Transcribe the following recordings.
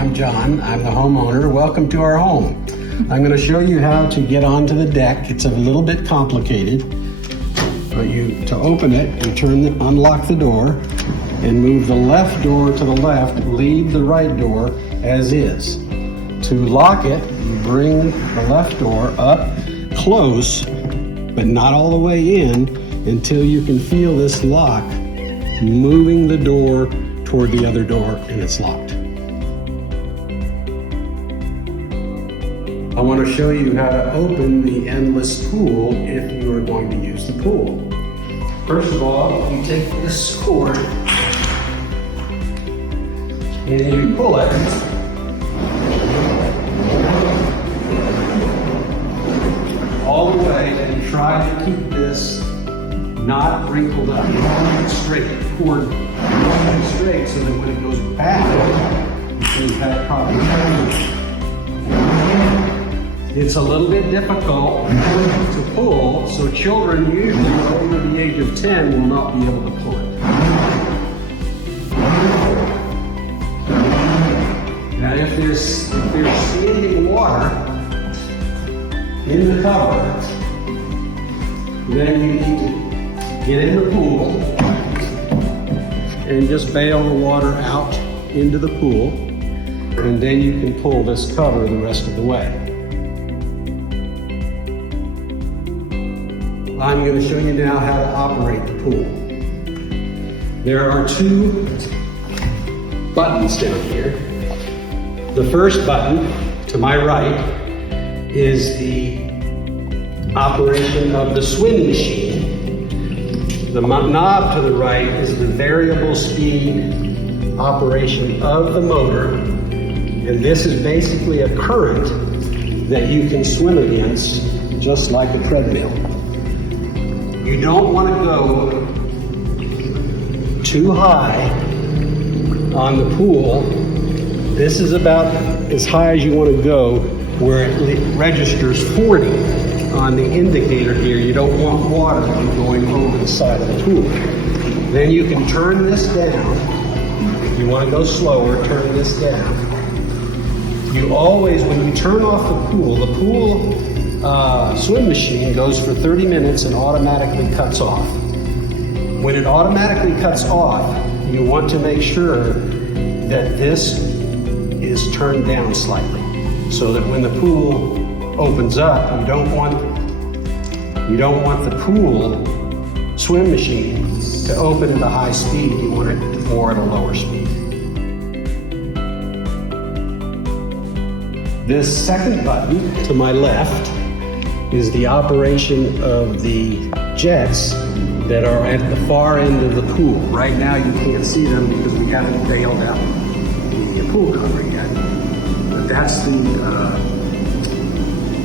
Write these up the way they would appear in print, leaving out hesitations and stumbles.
I'm John. I'm the homeowner. Welcome to our home. I'm going to show you how to get onto the deck. It's a little bit complicated, but to open it, you unlock the door and move the left door to the left, leave the right door as is. To lock it, you bring the left door up close, but not all the way in, until you can feel this lock moving the door toward the other door, and it's locked. I want to show you how to open the endless pool if you are going to use the pool. First of all, you take this cord and you pull it all the way, and try to keep this not wrinkled up. You want it straight, the cord straight, so that when it goes back, it goes back properly. It's a little bit difficult to pull, so children usually over the age of 10 will not be able to pull it. Now if there's standing water in the cover, then you need to get in the pool and just bail the water out into the pool, and then you can pull this cover the rest of the way. I'm going to show you now how to operate the pool. There are two buttons down here. The first button to my right is the operation of the swing machine. The knob to the right is the variable speed operation of the motor, and this is basically a current that you can swim against, just like a treadmill. You don't want to go too high on the pool. This is about as high as you want to go, where it registers 40 on the indicator here. You don't want water going over the side of the pool. Then you can turn this down. If you want to go slower, turn this down. You always, when you turn off the pool swim machine goes for 30 minutes and automatically cuts off. When it automatically cuts off, you want to make sure that this is turned down slightly, so that when the pool opens up, you don't want the pool swim machine to open at a high speed. You want it more at a lower speed. This second button to my left is the operation of the jets that are at the far end of the pool. Right now you can't see them because we haven't bailed out the pool cover yet. But that's the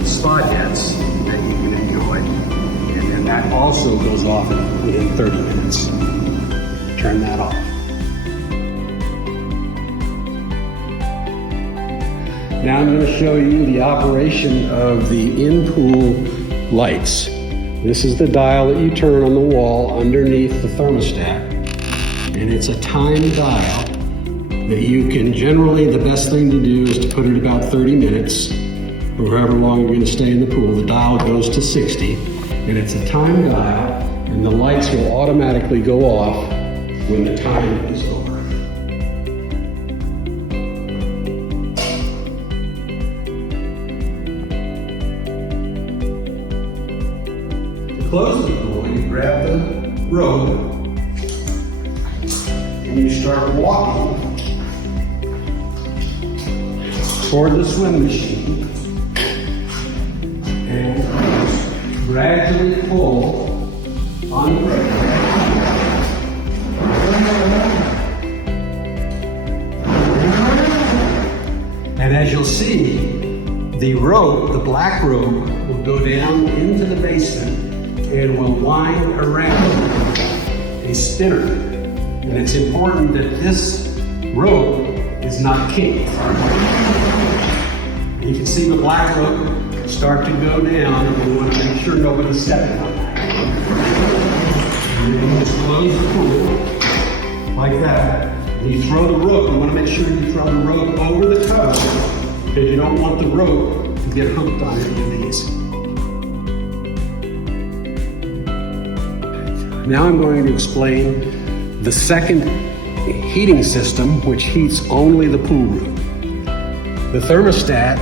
spa jets that you can enjoy. And then that also goes off within 30 minutes. Turn that off. Now I'm going to show you the operation of the in-pool lights. This is the dial that you turn on the wall underneath the thermostat. And it's a time dial that you can generally, the best thing to do is to put it about 30 minutes, or however long you're going to stay in the pool. The dial goes to 60, and it's a time dial, and the lights will automatically go off when the time is over. Close the pool, you grab the rope and you start walking toward the swim machine and gradually pull on the rope. And as you'll see, the rope, the black rope, will go down into the basement and will wind around a spinner. And it's important that this rope is not kinked. You can see the black rope start to go down, and we want to make sure nobody's stepping on that. And then you just close the pool like that. You throw the rope, you want to make sure you throw the rope over the tub because you don't want the rope to get humped on any of these. Now I'm going to explain the second heating system, which heats only the pool room. The thermostat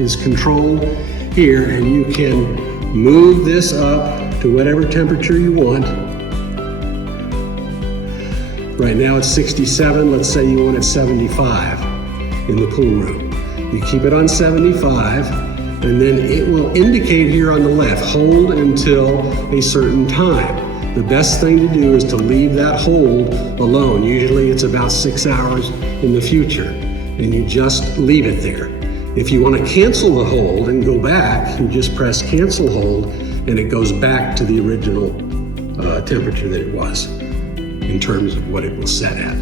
is controlled here, and you can move this up to whatever temperature you want. Right now it's 67, let's say you want it 75 in the pool room. You keep it on 75, and then it will indicate here on the left, hold until a certain time. The best thing to do is to leave that hold alone. Usually it's about 6 hours in the future, and you just leave it there. If you want to cancel the hold and go back, you just press cancel hold, and it goes back to the original temperature that it was in terms of what it will set at.